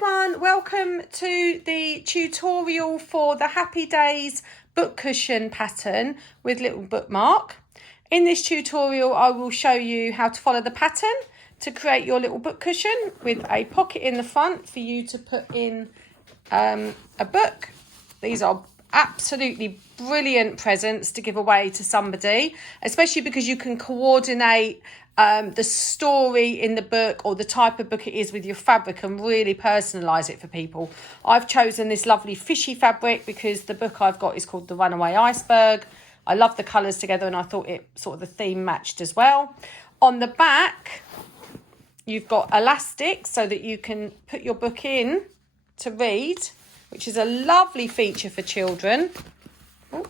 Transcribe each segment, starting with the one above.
everyone, welcome to the tutorial for the Happy Days book cushion pattern with little bookmark. In this tutorial I will show you how to follow the pattern to create your little book cushion with a pocket in the front for you to put in a book. These are absolutely brilliant presents to give away to somebody, especially because you can coordinate the story in the book or the type of book it is with your fabric and really personalise it for people. I've chosen this lovely fishy fabric because the book I've got is called The Runaway Iceberg. I love the colours together and I thought it sort of the theme matched as well. On the back, you've got elastic so that you can put your book in to read, which is a lovely feature for children. Oh,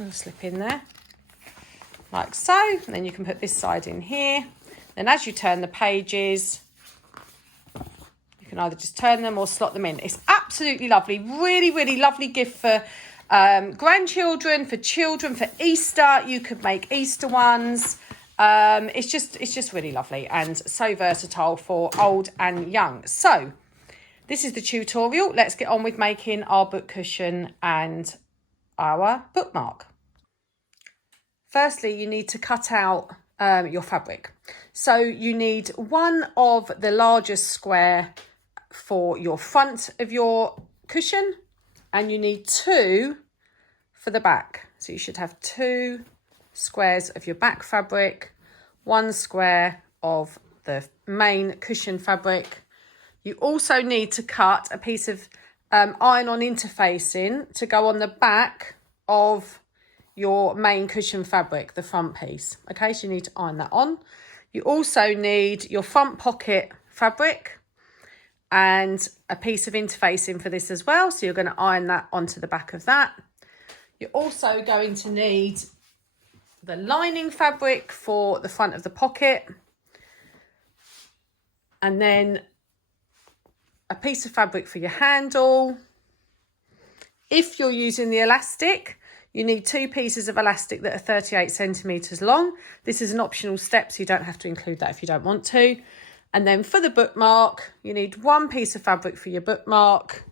I'll slip in there. Like so, and then you can put this side in here. Then as you turn the pages, you can either just turn them or slot them in. It's absolutely lovely. Really, really lovely gift for grandchildren, for children, for Easter. You could make Easter ones. It's just really lovely and so versatile for old and young. So this is the tutorial. Let's get on with making our book cushion and our bookmark. Firstly, you need to cut out your fabric. So you need one of the largest square for your front of your cushion, and you need two for the back. So you should have two squares of your back fabric, one square of the main cushion fabric. You also need to cut a piece of iron-on interfacing to go on the back of your main cushion fabric, the front piece. Okay, so you need to iron that on. You also need your front pocket fabric and a piece of interfacing for this as well. So you're going to iron that onto the back of that. You're also going to need the lining fabric for the front of the pocket. And then a piece of fabric for your handle. If you're using the elastic, you need two pieces of elastic that are 38 centimetres long. This is an optional step, so you don't have to include that if you don't want to. And then for the bookmark, you need one piece of fabric for your bookmark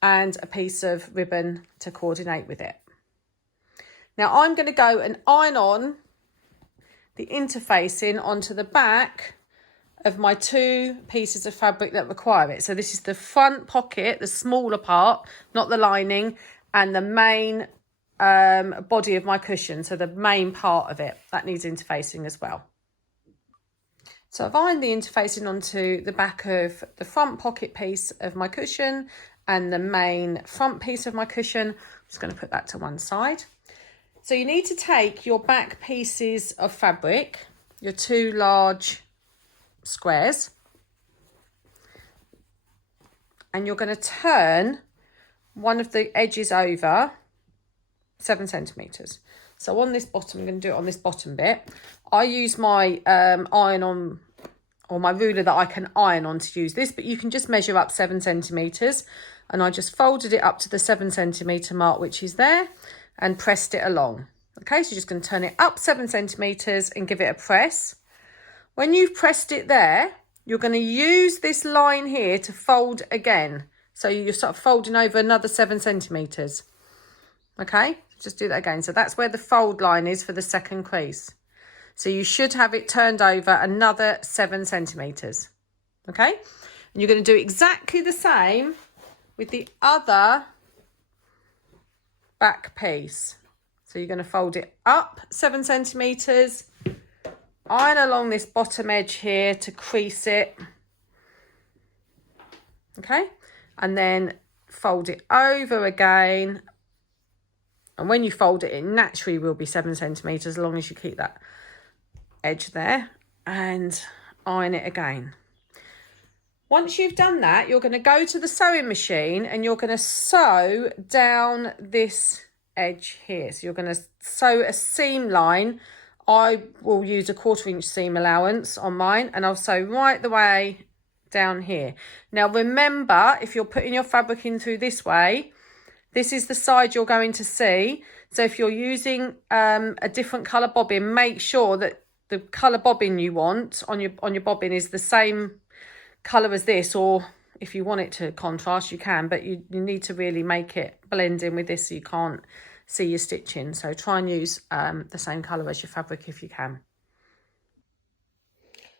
and a piece of ribbon to coordinate with it. Now I'm going to go and iron on the interfacing onto the back of my two pieces of fabric that require it. So this is the front pocket, the smaller part, not the lining, and the main body of my cushion, so the main part of it that needs interfacing as well. So I've ironed the interfacing onto the back of the front pocket piece of my cushion and the main front piece of my cushion. I'm just going to put that to one side. So you need to take your back pieces of fabric, your two large squares, and you're going to turn one of the edges over 7 centimetres. So on this bottom, I'm going to do it on this bottom bit. I use my iron on, or my ruler that I can iron on to use this, but you can just measure up 7 centimetres. And I just folded it up to the 7 centimetre mark, which is there, and pressed it along. Okay, so you're just going to turn it up 7 centimetres and give it a press. When you've pressed it there, you're going to use this line here to fold again. So you start folding over another 7 centimetres. Okay, just do that again. So that's where the fold line is for the second crease. So you should have it turned over another 7 centimetres. Okay, and you're going to do exactly the same with the other back piece. So you're going to fold it up 7 centimetres, iron along this bottom edge here to crease it. Okay, and then fold it over again. And when you fold it, it naturally will be 7 centimetres as long as you keep that edge there, and iron it again. Once you've done that, you're going to go to the sewing machine and you're going to sew down this edge here. So you're going to sew a seam line. I will use a 1/4 inch seam allowance on mine, and I'll sew right the way down here. Now remember, if you're putting your fabric in through this way, this is the side you're going to see. So if you're using a different colour bobbin, make sure that the colour bobbin you want on your bobbin is the same colour as this, or if you want it to contrast, you can, but you need to really make it blend in with this so you can't see your stitching. So try and use the same colour as your fabric if you can.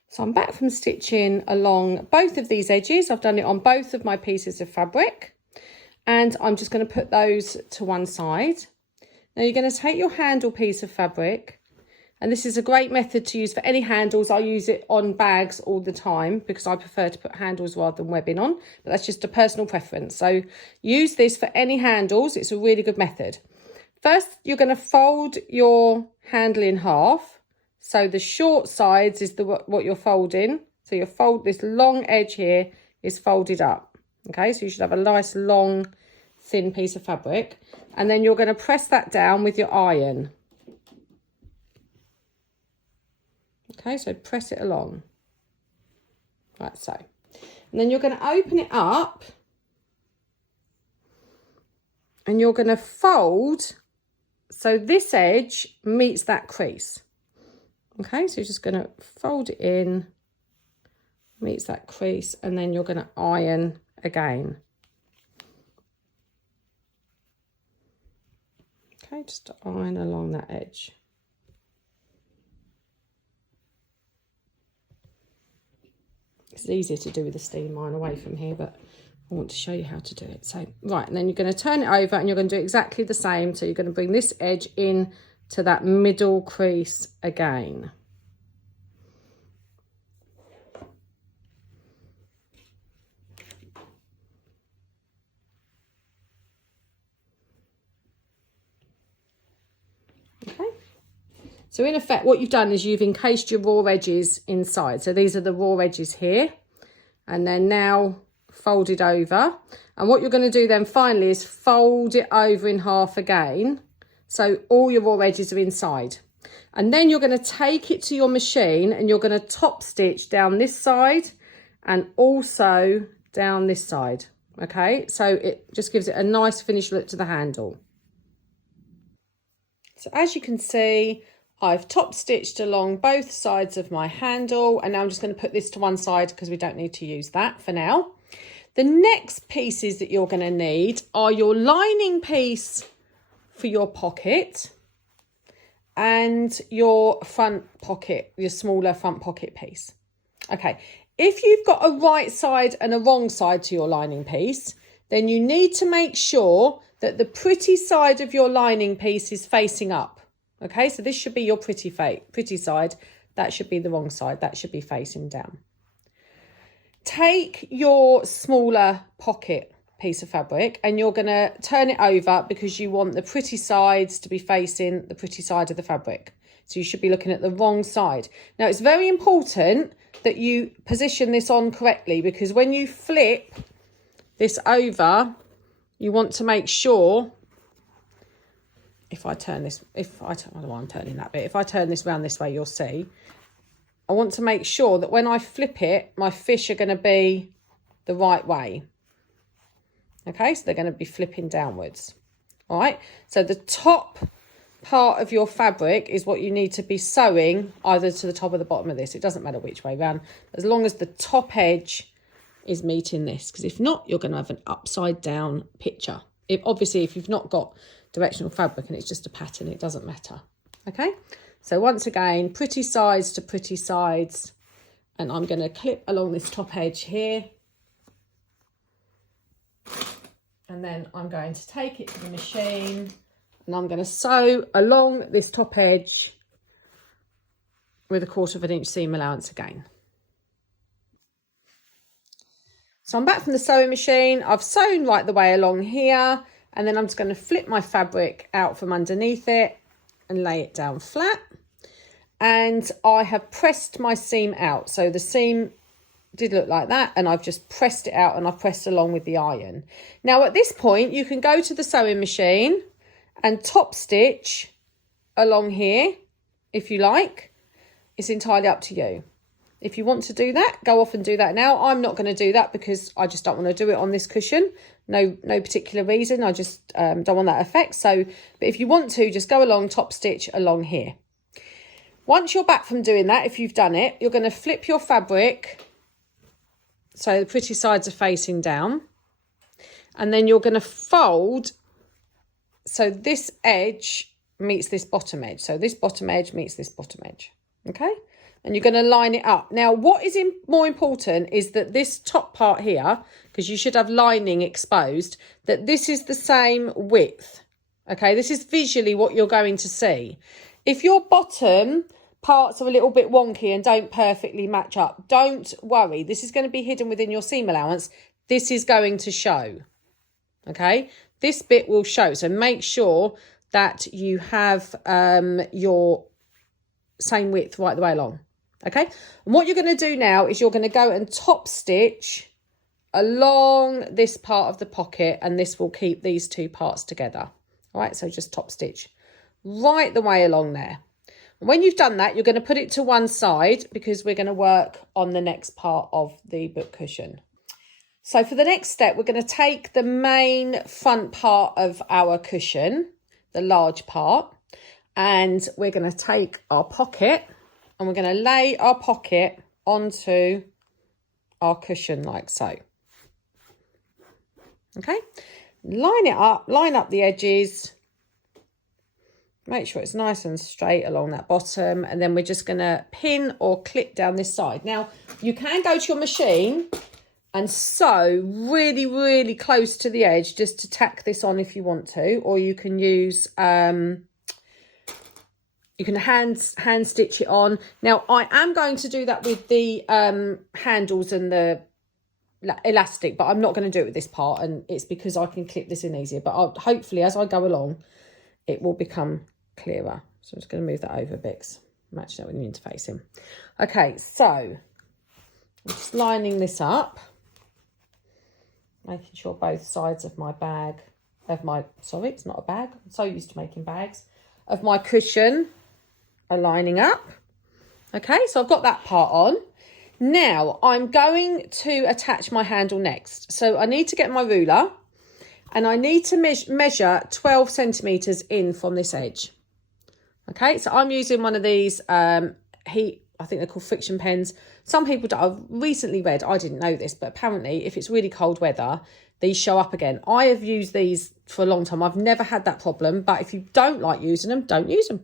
So I'm back from stitching along both of these edges. I've done it on both of my pieces of fabric, and I'm just going to put those to one side. Now you're going to take your handle piece of fabric, and this is a great method to use for any handles. I use it on bags all the time because I prefer to put handles rather than webbing on, but that's just a personal preference. So use this for any handles. It's a really good method. First, you're going to fold your handle in half. So the short sides is what you're folding. So you fold this long edge here is folded up. Okay, so you should have a nice long thin piece of fabric, and then you're going to press that down with your iron. Okay, so press it along, like so. And then you're going to open it up and you're going to fold so this edge meets that crease. Okay, so you're just going to fold it in, meets that crease, and then you're going to iron again. Okay, just iron along that edge. It's easier to do with the steam iron away from here, but I want to show you how to do it. So, right, and then you're going to turn it over and you're going to do exactly the same. So you're going to bring this edge in to that middle crease again. Okay. So in effect, what you've done is you've encased your raw edges inside. So these are the raw edges here, and they're now folded over. And what you're going to do then finally is fold it over in half again. So all your raw edges are inside. And then you're going to take it to your machine and you're going to top stitch down this side and also down this side. Okay, so it just gives it a nice finished look to the handle. So as you can see, I've top stitched along both sides of my handle, and now I'm just going to put this to one side because we don't need to use that for now. The next pieces that you're going to need are your lining piece for your pocket and your front pocket, your smaller front pocket piece. Okay, if you've got a right side and a wrong side to your lining piece, then you need to make sure that the pretty side of your lining piece is facing up. Okay, so this should be your pretty side. That should be the wrong side. That should be facing down. Take your smaller pocket piece of fabric and you're going to turn it over because you want the pretty sides to be facing the pretty side of the fabric. So you should be looking at the wrong side. Now, it's very important that you position this on correctly because when you flip this over, you want to make sure, if I turn this, I don't know why I'm turning that bit. If I turn this around this way, you'll see. I want to make sure that when I flip it, my fish are going to be the right way. Okay, so they're going to be flipping downwards. All right, so the top part of your fabric is what you need to be sewing either to the top or the bottom of this. It doesn't matter which way round, as long as the top edge is meeting this, because if not, you're going to have an upside down picture. Obviously, if you've not got directional fabric and it's just a pattern, it doesn't matter. Okay, so once again, pretty sides to pretty sides, and I'm going to clip along this top edge here, and then I'm going to take it to the machine and I'm going to sew along this top edge with a 1/4 inch seam allowance again. So I'm back from the sewing machine. I've sewn right the way along here, and then I'm just going to flip my fabric out from underneath it and lay it down flat. And I have pressed my seam out. So the seam did look like that, and I've just pressed it out and I've pressed along with the iron. Now at this point, you can go to the sewing machine and top stitch along here if you like. It's entirely up to you. If you want to do that, go off and do that now. I'm not going to do that because I just don't want to do it on this cushion. No particular reason. I just don't want that effect. So, but if you want to, just go along, top stitch along here. Once you're back from doing that, if you've done it, you're going to flip your fabric so the pretty sides are facing down. And then you're going to fold, so this edge meets this bottom edge. So this bottom edge meets this bottom edge, okay? And you're going to line it up. Now, what is more important is that this top part here, because you should have lining exposed, that this is the same width, okay? This is visually what you're going to see. If your bottom parts are a little bit wonky and don't perfectly match up, don't worry. This is going to be hidden within your seam allowance. This is going to show, okay? This bit will show. So make sure that you have your same width right the way along. Okay, and what you're going to do now is you're going to go and top stitch along this part of the pocket, and this will keep these two parts together. All right, so just top stitch right the way along there. And when you've done that, you're going to put it to one side because we're going to work on the next part of the book cushion. So for the next step, we're going to take the main front part of our cushion, the large part, and we're going to take our pocket and we're going to lay our pocket onto our cushion like so. Okay, line it up, line up the edges, make sure it's nice and straight along that bottom, and then we're just going to pin or clip down this side. Now, you can go to your machine and sew really, really close to the edge just to tack this on if you want to, or you can use you can hand stitch it on. Now, I am going to do that with the handles and the elastic, but I'm not going to do it with this part, and it's because I can clip this in easier. But hopefully, as I go along, it will become clearer. So I'm just going to move that over a bit, match that with the interfacing. Okay, so I'm just lining this up, making sure both sides of my bag, sorry, it's not a bag, I'm so used to making bags, of my cushion are lining up. Okay, so I've got that part on. Now I'm going to attach my handle next. So I need to get my ruler and I need to measure 12 centimetres in from this edge. Okay, so I'm using one of these I think they're called friction pens. Some people do. I've recently read, I didn't know this, but apparently if it's really cold weather, these show up again. I have used these for a long time. I've never had that problem, but if you don't like using them, don't use them.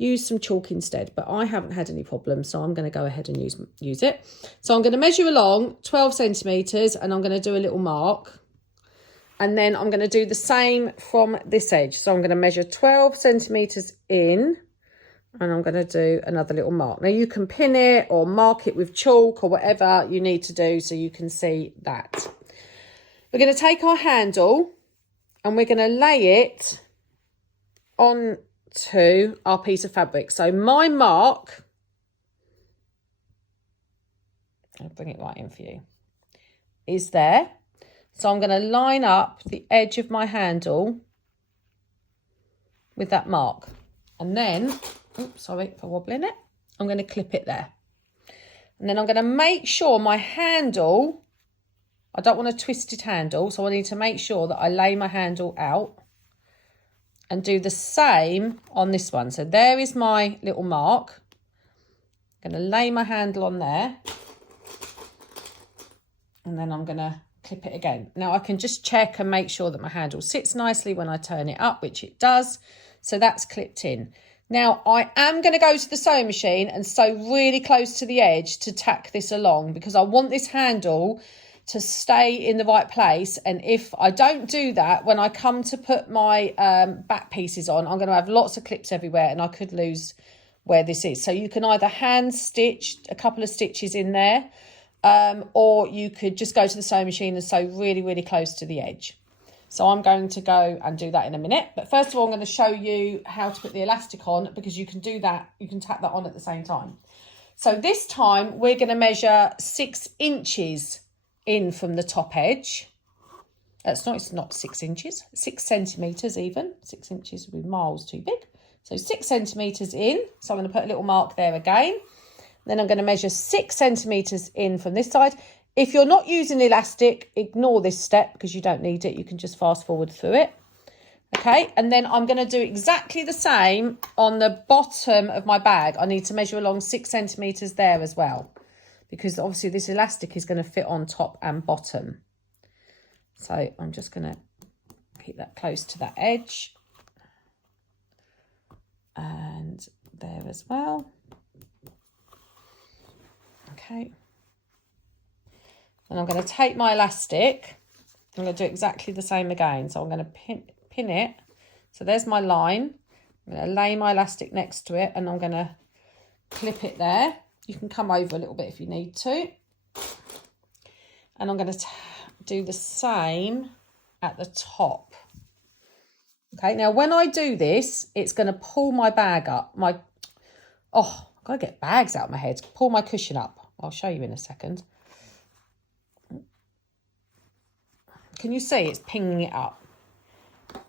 Use some chalk instead, but I haven't had any problems, so I'm going to go ahead and use it. So I'm going to measure along 12 centimetres and I'm going to do a little mark. And then I'm going to do the same from this edge. So I'm going to measure 12 centimetres in and I'm going to do another little mark. Now you can pin it or mark it with chalk or whatever you need to do so you can see that. We're going to take our handle and we're going to lay it on to our piece of fabric. So my mark, I'll bring it right in for you, is there. So I'm going to line up the edge of my handle with that mark. And then, oops, sorry for wobbling it, I'm going to clip it there. And then I'm going to make sure my handle, I don't want a twisted handle, so I need to make sure that I lay my handle out and do the same on this one. So there is my little mark. I'm going to lay my handle on there. And then I'm going to clip it again. Now I can just check and make sure that my handle sits nicely when I turn it up, which it does. So that's clipped in. Now I am going to go to the sewing machine and sew really close to the edge to tack this along because I want this handle to stay in the right place. And if I don't do that, when I come to put my back pieces on, I'm going to have lots of clips everywhere and I could lose where this is. So you can either hand stitch a couple of stitches in there, or you could just go to the sewing machine and sew really, really close to the edge. So I'm going to go and do that in a minute. But first of all, I'm going to show you how to put the elastic on because you can do that. You can tack that on at the same time. So this time we're going to measure 6 inches in from the top edge. It's not 6 inches, 6 centimetres even. 6 inches would be miles too big. So 6 centimetres in. So I'm going to put a little mark there again. Then I'm going to measure 6 centimetres in from this side. If you're not using elastic, ignore this step because you don't need it. You can just fast forward through it. Okay, and then I'm going to do exactly the same on the bottom of my bag. I need to measure along 6 centimetres there as well. because obviously this elastic is going to fit on top and bottom. So I'm just going to keep that close to that edge. And there as well. Okay. And I'm going to take my elastic. I'm going to do exactly the same again. So I'm going to pin it. So there's my line. I'm going to lay my elastic next to it and I'm going to clip it there. You can come over a little bit if you need to. And I'm going to do the same at the top. Okay, now when I do this, it's going to pull my bag up. I've got to get bags out of my head. Pull my cushion up. I'll show you in a second. Can you see it's pinging it up?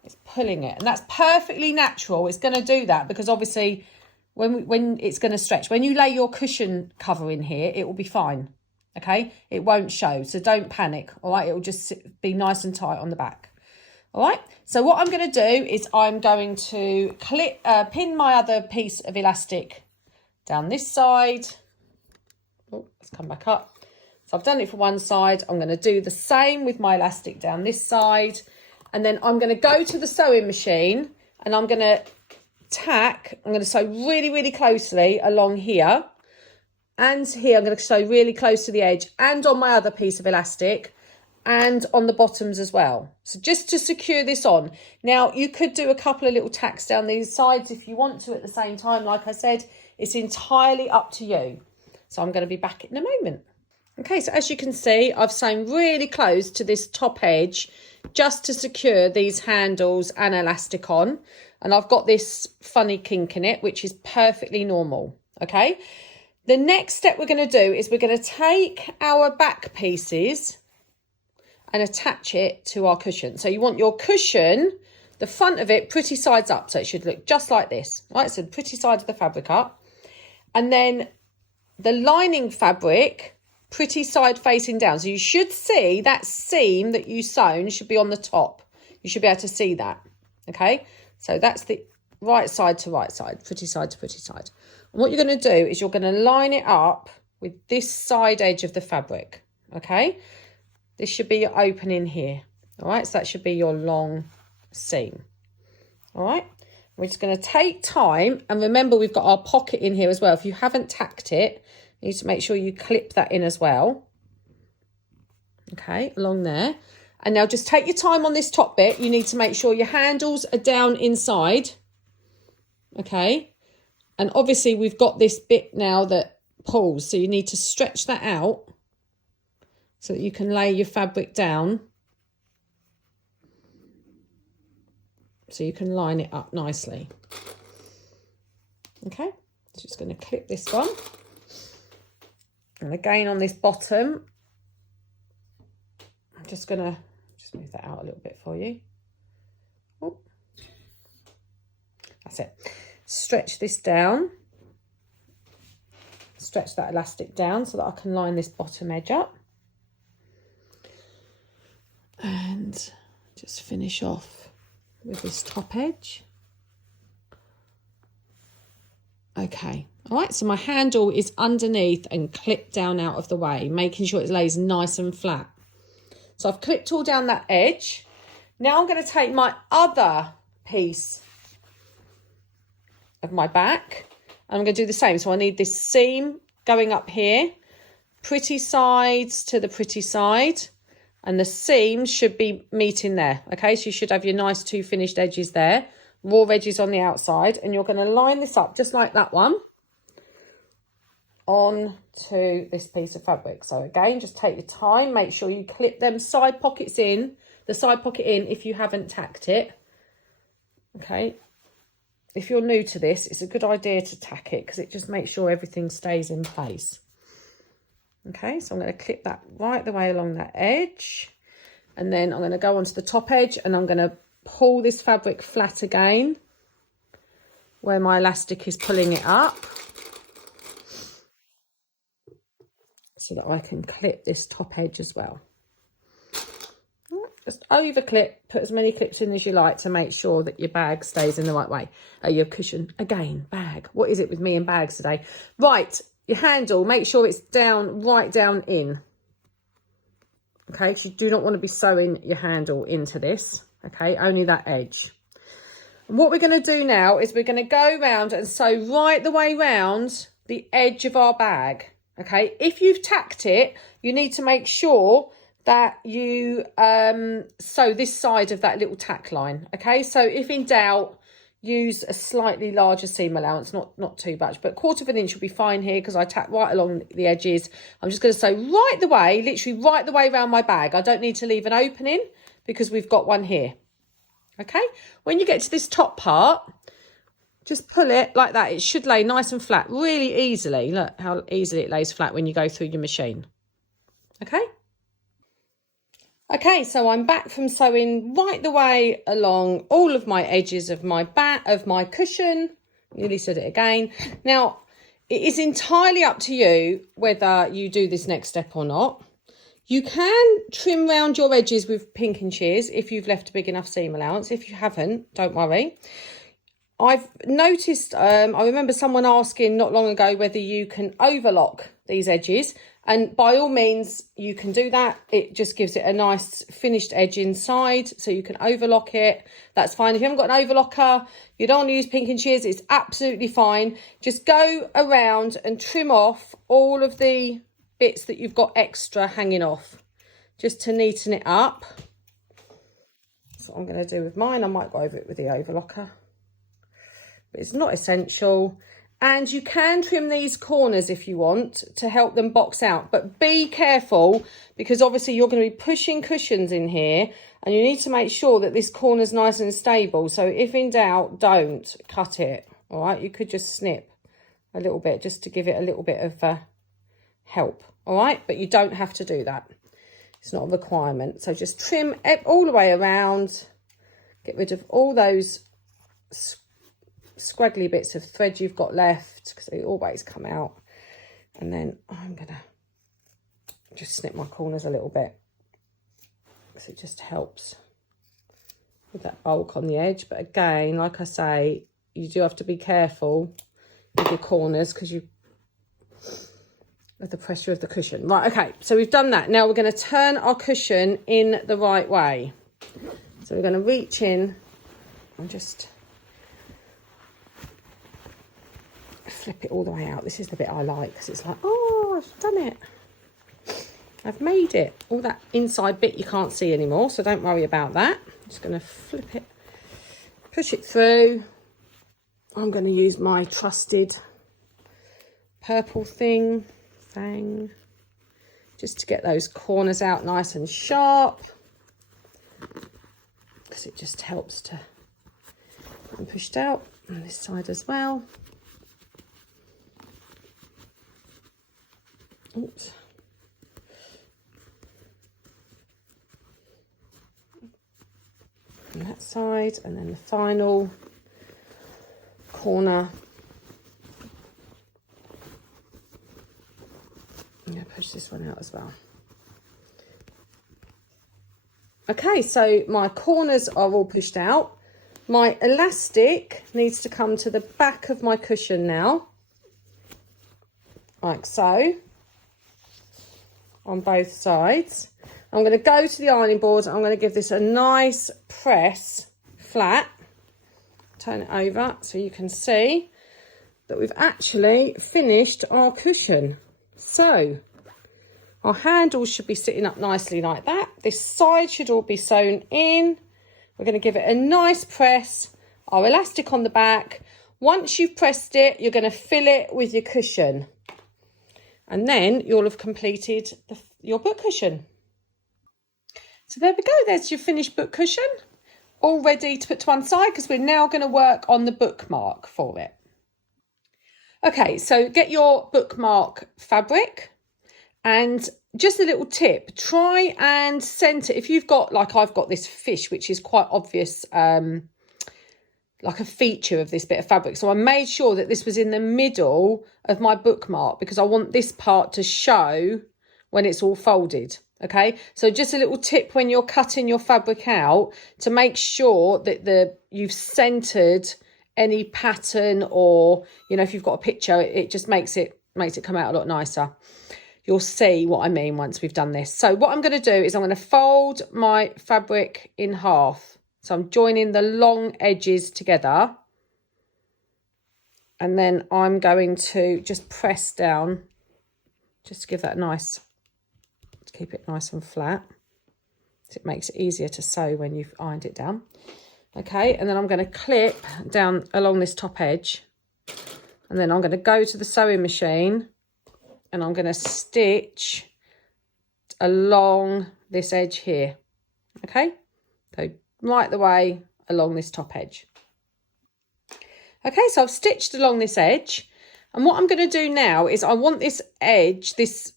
It's pulling it, and that's perfectly natural. It's going to do that because obviously when it's going to stretch, when you lay your cushion cover in here, it will be fine. Okay, it won't show, so don't panic. All right, it will just be nice and tight on the back. All right, so what I'm going to do is I'm going to pin my other piece of elastic down this side. Oh, let's come back up. So I've done it for one side. I'm going to do the same with my elastic down this side. And then I'm going to go to the sewing machine and I'm going to I'm going to sew really, really closely along here. And here I'm going to sew really close to the edge and on my other piece of elastic and on the bottoms as well. So just to secure this on. Now you could do a couple of little tacks down these sides if you want to at the same time. Like I said, it's entirely up to you. So I'm going to be back in a moment. Okay, so as you can see, I've sewn really close to this top edge just to secure these handles and elastic on. And I've got this funny kink in it, which is perfectly normal, okay? The next step we're going to do is we're going to take our back pieces and attach it to our cushion. So you want your cushion, the front of it, pretty sides up. So it should look just like this, right? So pretty side of the fabric up. And then the lining fabric, pretty side facing down. So you should see that seam that you sewn should be on the top. You should be able to see that, okay? So that's the right side to right side, pretty side to pretty side. And what you're going to do is you're going to line it up with this side edge of the fabric, okay? This should be your opening here, all right? So that should be your long seam, all right? We're just going to take time, and remember we've got our pocket in here as well. If you haven't tacked it, you need to make sure you clip that in as well. Okay, along there. And now just take your time on this top bit. You need to make sure your handles are down inside. Okay. And obviously we've got this bit now that pulls. So you need to stretch that out so that you can lay your fabric down. So you can line it up nicely. Okay. Just going to clip this one. And again on this bottom, I'm just going to move that out a little bit for you. Oh, that's it. Stretch this down. Stretch that elastic down so that I can line this bottom edge up. And just finish off with this top edge. Okay. All right, so my handle is underneath and clipped down out of the way, making sure it lays nice and flat. So I've clipped all down that edge. Now I'm going to take my other piece of my back and I'm going to do the same. So I need this seam going up here, pretty sides to the pretty side, and the seam should be meeting there. Okay, so you should have your nice two finished edges there, raw edges on the outside, and you're going to line this up just like that one onto this piece of fabric. So again, just take your time, make sure you clip them side pockets in, the side pocket in if you haven't tacked it. Okay, if you're new to this, it's a good idea to tack it because it just makes sure everything stays in place. Okay, so I'm going to clip that right the way along that edge, and then I'm going to go onto the top edge and I'm going to pull this fabric flat again where my elastic is pulling it up, so that I can clip this top edge as well. Just over clip, put as many clips in as you like to make sure that your bag stays in the right way. Your cushion, again, bag. What is it with me and bags today? Right, your handle, make sure it's down, right down in. Okay, because you do not want to be sewing your handle into this. Okay, only that edge. And what we're going to do now is we're going to go round and sew right the way round the edge of our bag. Okay, if you've tacked it, you need to make sure that you sew this side of that little tack line. Okay, so if in doubt, use a slightly larger seam allowance, not too much, but 1/4 of an inch will be fine here because I tack right along the edges. I'm just going to sew right the way, literally right the way around my bag. I don't need to leave an opening because we've got one here. Okay, when you get to this top part, just pull it like that. It should lay nice and flat really easily. Look how easily it lays flat when you go through your machine. Okay. Okay, so I'm back from sewing right the way along all of my edges of my cushion. Nearly said it again. Now, it is entirely up to you whether you do this next step or not. You can trim round your edges with pinking shears if you've left a big enough seam allowance. If you haven't, don't worry. I've noticed, I remember someone asking not long ago whether you can overlock these edges. And by all means, you can do that. It just gives it a nice finished edge inside, so you can overlock it. That's fine. If you haven't got an overlocker, you don't want to use pinking shears, it's absolutely fine. Just go around and trim off all of the bits that you've got extra hanging off, just to neaten it up. That's what I'm going to do with mine. I might go over it with the overlocker, but it's not essential. And you can trim these corners if you want to help them box out, but be careful because obviously you're going to be pushing cushions in here and you need to make sure that this corner's nice and stable. So if in doubt, don't cut it. All right, you could just snip a little bit just to give it a little bit of help. All right, but you don't have to do that. It's not a requirement. So just trim all the way around, get rid of all those scraggly bits of thread you've got left because they always come out. And then I'm gonna just snip my corners a little bit because it just helps with that bulk on the edge. But again, like I say, you do have to be careful with your corners because you of the pressure of the cushion. Right, okay, so we've done that. Now we're going to turn our cushion in the right way. So we're going to reach in and just flip it all the way out. This is the bit I like because it's like, oh, I've done it. I've made it. All that inside bit you can't see anymore, so don't worry about that. I'm just going to flip it, push it through. I'm going to use my trusted purple thing, just to get those corners out nice and sharp because it just helps to get them pushed out on this side as well. Oops. On that side, and then the final corner. I'm going to push this one out as well. Okay, so my corners are all pushed out. My elastic needs to come to the back of my cushion now, like so, on both sides. I'm going to go to the ironing board. I'm going to give this a nice press flat. Turn it over so you can see that we've actually finished our cushion. So our handles should be sitting up nicely like that. This side should all be sewn in. We're going to give it a nice press. Our elastic on the back. Once you've pressed it, you're going to fill it with your cushion. And then you'll have completed your book cushion. So there we go. There's your finished book cushion. All ready to put to one side because we're now going to work on the bookmark for it. Okay, so get your bookmark fabric, and just a little tip, try and centre, if you've got, like I've got this fish, which is quite obvious, like a feature of this bit of fabric. So I made sure that this was in the middle of my bookmark because I want this part to show when it's all folded. Okay, so just a little tip when you're cutting your fabric out to make sure that you've centered any pattern, or, you know, if you've got a picture, it just makes it makes it come out a lot nicer. You'll see what I mean once we've done this. So what I'm going to do is I'm going to fold my fabric in half. So I'm joining the long edges together. And then I'm going to just press down, just to give that nice, to keep it nice and flat. So it makes it easier to sew when you've ironed it down. Okay, and then I'm going to clip down along this top edge. And then I'm going to go to the sewing machine and I'm going to stitch along this edge here. Okay, so right the way along this top edge. Okay, so I've stitched along this edge. And what I'm going to do now is I want this edge, this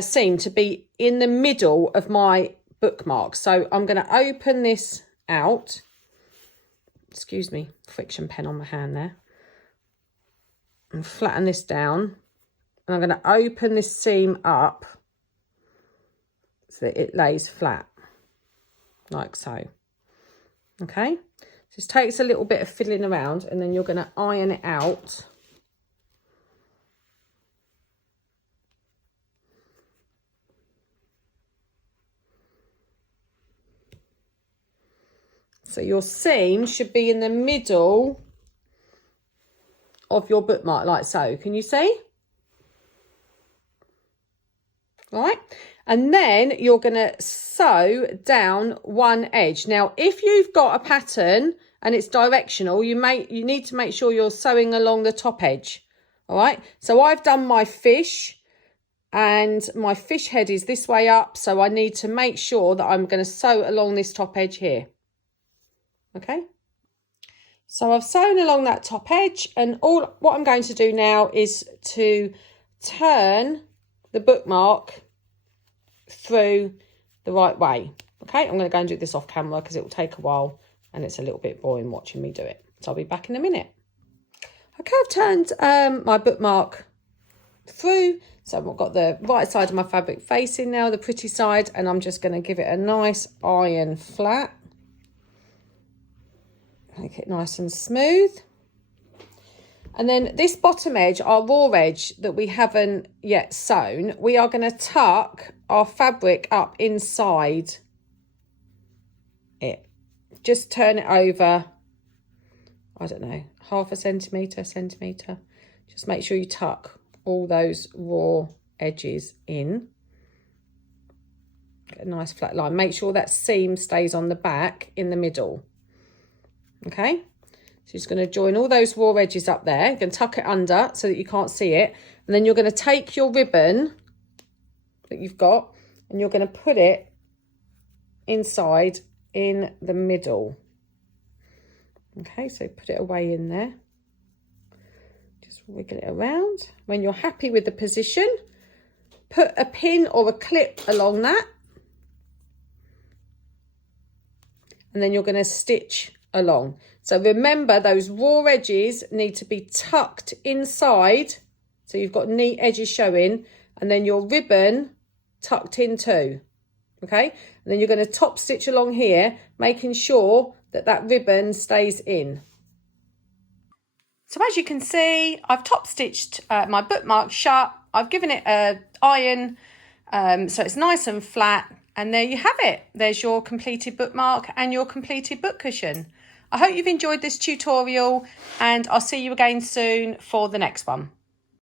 seam to be in the middle of my bookmark. So I'm going to open this out. Excuse me, friction pen on my hand there. And flatten this down. And I'm going to open this seam up so that it lays flat, like so. Okay, just takes a little bit of fiddling around and then you're going to iron it out. So your seam should be in the middle of your bookmark, like so. Can you see? All right. And then you're going to sew down one edge. Now, if you've got a pattern and it's directional, you need to make sure you're sewing along the top edge. All right. So I've done my fish and my fish head is this way up. So I need to make sure that I'm going to sew along this top edge here. Okay. So I've sewn along that top edge and what I'm going to do now is to turn the bookmark through the right way. Okay, I'm going to go and do this off camera because it will take a while and it's a little bit boring watching me do it. So I'll be back in a minute. Okay, I've turned my bookmark through. So I've got the right side of my fabric facing now, the pretty side, and I'm just going to give it a nice iron flat. Make it nice and smooth. And then this bottom edge, our raw edge that we haven't yet sewn, we are going to tuck our fabric up inside it. Just turn it over, I don't know, half a centimetre. Just make sure you tuck all those raw edges in. Get a nice flat line. Make sure that seam stays on the back in the middle. Okay. So you're just going to join all those raw edges up there. You're going to tuck it under so that you can't see it. And then you're going to take your ribbon that you've got and you're going to put it inside in the middle. Okay, so put it away in there. Just wiggle it around. When you're happy with the position, put a pin or a clip along that. And then you're going to stitch along. So remember, those raw edges need to be tucked inside. So you've got neat edges showing and then your ribbon tucked in too. Okay. And then you're going to top stitch along here, making sure that that ribbon stays in. So as you can see, I've top stitched my bookmark shut. I've given it a iron so it's nice and flat. And there you have it. There's your completed bookmark and your completed book cushion. I hope you've enjoyed this tutorial and I'll see you again soon for the next one.